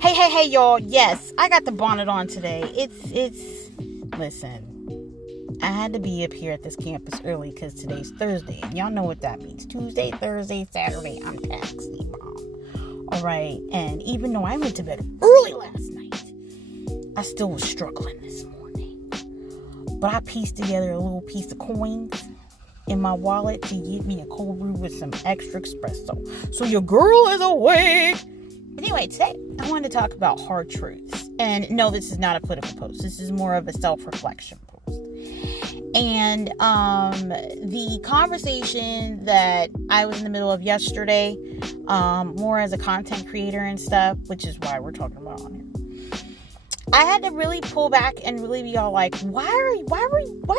Hey, y'all. Yes, I got the bonnet on today. Listen, I had to be up here at this campus early because today's Thursday. And y'all know what that means. Tuesday, Thursday, Saturday, I'm taxi mom. All right. And even though I went to bed early last night, I still was struggling this morning. But I pieced together a little piece of coins in my wallet to get me a cold brew with some extra espresso. So your girl is awake. Anyway, today I wanted to talk about hard truths. And no, this is not a political post. This is more of a self-reflection post. And the conversation that I was in the middle of yesterday, more as a content creator and stuff, which is why we're talking about it on here. I had to really pull back and really be all like, why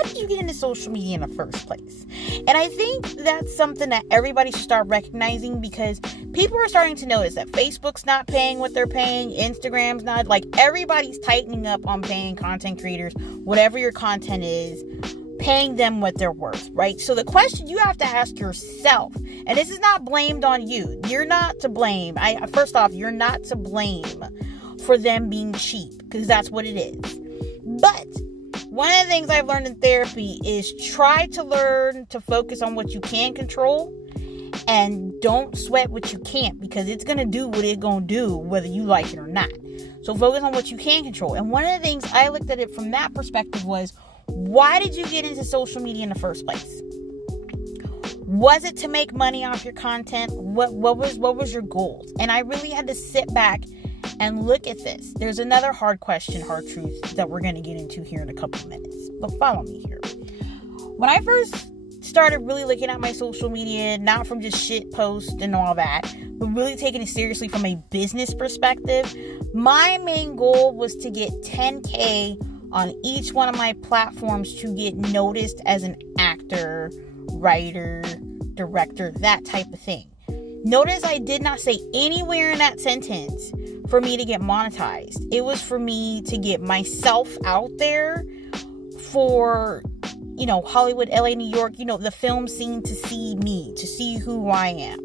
did you get into social media in the first place? And I think that's something that everybody should start recognizing, because people are starting to notice that Facebook's not paying what they're paying. Instagram's not. Like, everybody's tightening up on paying content creators, whatever your content is, paying them what they're worth, right? So the question you have to ask yourself, and this is not blamed on you. You're not to blame. First off, you're not to blame for them being cheap, because that's what it is. But one of the things I've learned in therapy is try to learn to focus on what you can control and don't sweat what you can't, because it's going to do what it's going to do whether you like it or not. So focus on what you can control. And one of the things I looked at it from that perspective was, why did you get into social media in the first place? Was it to make money off your content? What was your goals? And I really had to sit back and look at this. There's another hard question, hard truth that we're going to get into here in a couple of minutes. But follow me here. When I first started really looking at my social media, not from just shit posts and all that, but really taking it seriously from a business perspective, my main goal was to get 10K on each one of my platforms to get noticed as an actor, writer, director, that type of thing. Notice I did not say anywhere in that sentence for me to get monetized. It was for me to get myself out there for, Hollywood, LA, New York, the film scene, to see me, to see who I am.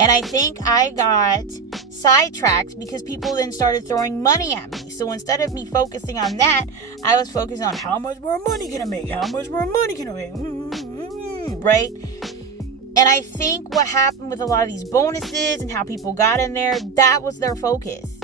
And I think I got sidetracked because people then started throwing money at me. So instead of me focusing on that, I was focusing on how much more money can I make? How much more money can I make? Right? And I think what happened with a lot of these bonuses and how people got in there, that was their focus.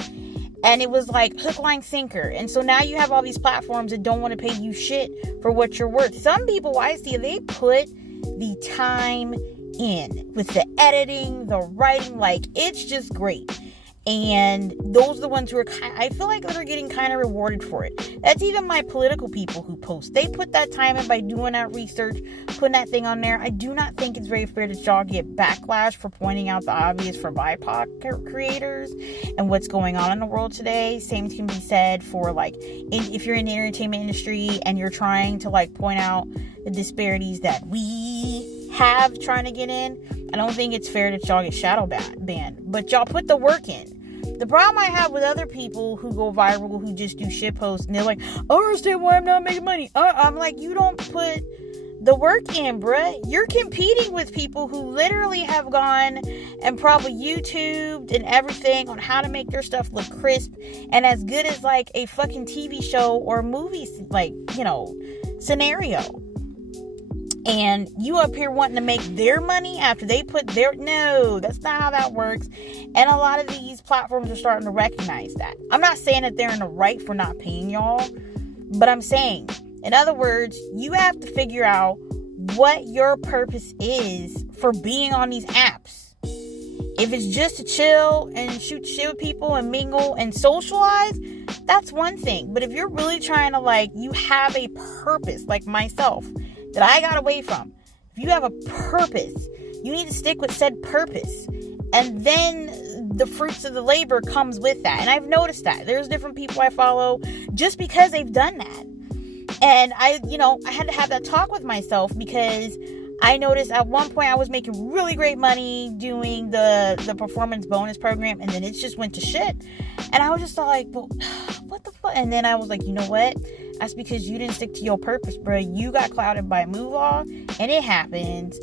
And it was like hook, line, sinker. And so now you have all these platforms that don't want to pay you shit for what you're worth. Some people, I see, they put the time in with the editing, the writing, like, it's just great. And those are the ones who are, I feel like they're getting kind of rewarded for it. That's even my political people who post. They put that time in by doing that research, putting that thing on there. I do not think it's very fair that y'all get backlash for pointing out the obvious for BIPOC creators and what's going on in the world today. Same can be said for, like, if you're in the entertainment industry and you're trying to, like, point out the disparities that we have trying to get in. I don't think it's fair that y'all get shadow banned, but y'all put the work in. The problem I have with other people who go viral, who just do shit posts, and they're like, I don't understand why I'm not making money. I'm like, you don't put the work in, bruh. You're competing with people who literally have gone and probably YouTubed and everything on how to make their stuff look crisp and as good as, like, a fucking TV show or movie, like, scenario. And you up here wanting to make their money after they put their... No, that's not how that works. And a lot of these platforms are starting to recognize that. I'm not saying that they're in the right for not paying y'all, but I'm saying, in other words, you have to figure out what your purpose is for being on these apps. If it's just to chill and shoot shit with people and mingle and socialize, that's one thing. But if you're really trying to, like, you have a purpose, like myself, that I got away from. If you have a purpose, you need to stick with said purpose. And then the fruits of the labor comes with that. And I've noticed that. There's different people I follow just because they've done that. And I had to have that talk with myself, because I noticed at one point I was making really great money doing the performance bonus program, and then it just went to shit. And I was just like, well, what the fuck? And then I was like, you know what? That's because you didn't stick to your purpose, bro. You got clouded by MooLaw, and it happens.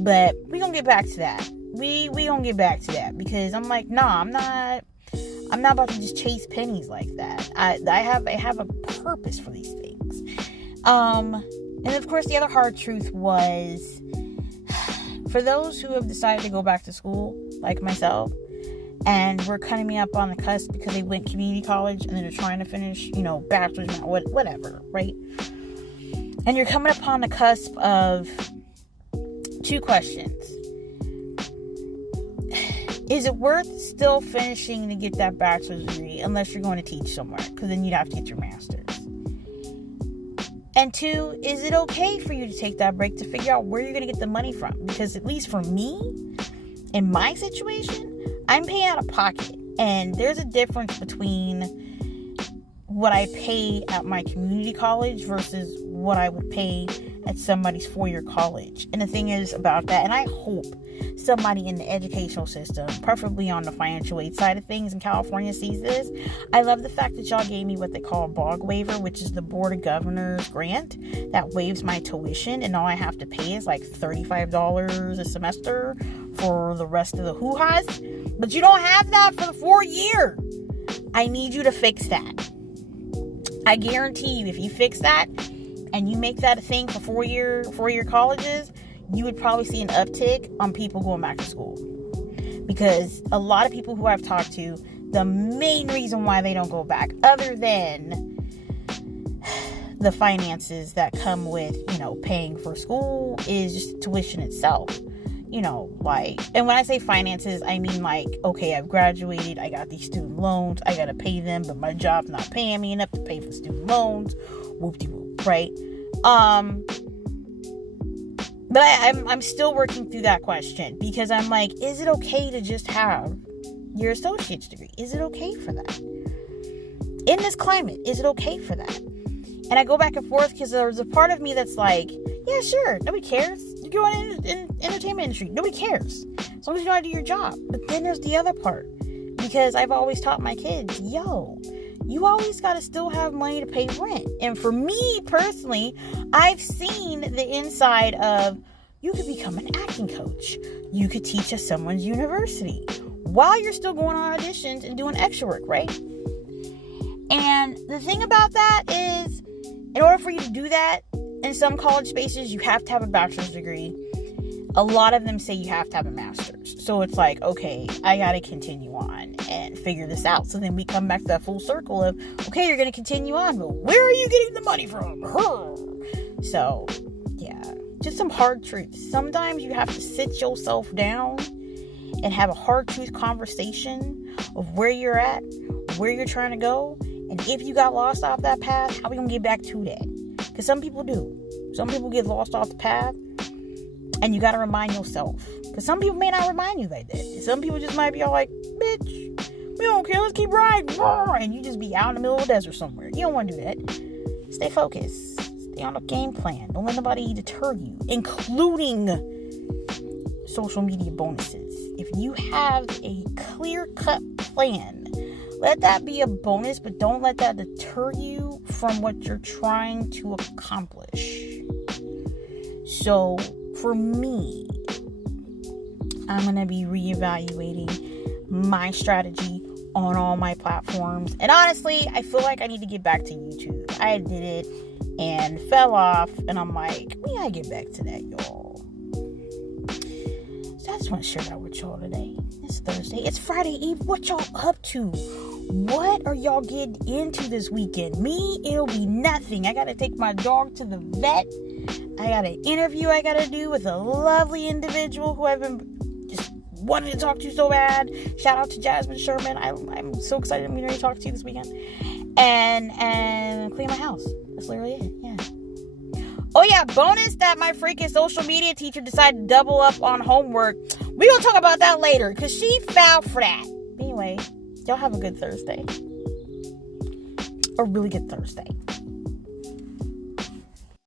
But we gonna get back to that. We gonna get back to that, because I'm like, nah, I'm I'm not about to just chase pennies like that. I have a purpose for these things. And of course, the other hard truth was, for those who have decided to go back to school, like myself, and were cutting me up on the cusp because they went community college and they're trying to finish, bachelor's, whatever, right? And you're coming upon the cusp of two questions. Is it worth still finishing to get that bachelor's degree unless you're going to teach somewhere? Because then you'd have to get your master's. And two, is it okay for you to take that break to figure out where you're going to get the money from? Because at least for me, in my situation, I'm paying out of pocket. And there's a difference between what I pay at my community college versus what I would pay at somebody's 4-year college. And the thing is about that, and I hope somebody in the educational system, preferably on the financial aid side of things in California, sees this. I love the fact that y'all gave me what they call a BOG waiver, which is the Board of Governors grant that waives my tuition, and all I have to pay is like $35 a semester for the rest of the hoo-has. But you don't have that for the 4-year. I need you to fix that. I guarantee you, if you fix that and you make that a thing for 4-year colleges, you would probably see an uptick on people going back to school. Because a lot of people who I've talked to, the main reason why they don't go back, other than the finances that come with, paying for school, is just tuition itself. And when I say finances, I mean okay, I've graduated, I got these student loans, I gotta pay them, but my job's not paying me enough to pay for student loans, whoop-de-whoop, right? But I'm still working through that question, because I'm like, is it okay to just have your associate's degree? Is it okay for that? In this climate, is it okay for that? And I go back and forth because there's a part of me that's like, yeah, sure, nobody cares. You're going in entertainment industry, nobody cares. As long as you know how to do your job. But then there's the other part, because I've always taught my kids, you always got to still have money to pay rent. And for me personally, I've seen the inside of, you could become an acting coach. You could teach at someone's university while you're still going on auditions and doing extra work, right? And the thing about that is, in order for you to do that, in some college spaces, you have to have a bachelor's degree. A lot of them say you have to have a master's. So it's like, okay, I got to continue on and figure this out. So then we come back to that full circle of, okay, you're going to continue on, but where are you getting the money from? So, yeah, just some hard truths. Sometimes you have to sit yourself down and have a hard truth conversation of where you're at, where you're trying to go, and if you got lost off that path, how are we going to get back to that? Because some people do. Some people get lost off the path, and you got to remind yourself. Because some people may not remind you they did. Some people just might be all like, bitch, we don't care, let's keep riding. And you just be out in the middle of the desert somewhere. You don't want to do that. Stay focused. Stay on a game plan. Don't let nobody deter you, including social media bonuses. If you have a clear-cut plan, let that be a bonus, but don't let that deter you from what you're trying to accomplish. So, for me, I'm going to be reevaluating my strategy on all my platforms. And honestly, I feel like I need to get back to YouTube. I did it and fell off, and I'm like, we gotta get back to that, y'all. So I just want to share that with y'all today. It's Thursday. It's Friday Eve. What y'all up to? What are y'all getting into this weekend? Me, it'll be nothing. I gotta take my dog to the vet. I got an interview I gotta do with a lovely individual who I've been just wanting to talk to so bad. Shout out to Jasmine Sherman. I'm so excited I'm going to talk to you this weekend. And clean my house. That's literally it. Yeah. Oh yeah, bonus that my freaking social media teacher decided to double up on homework. We're going to talk about that later because she fell for that. Anyway, y'all have a good Thursday. A really good Thursday.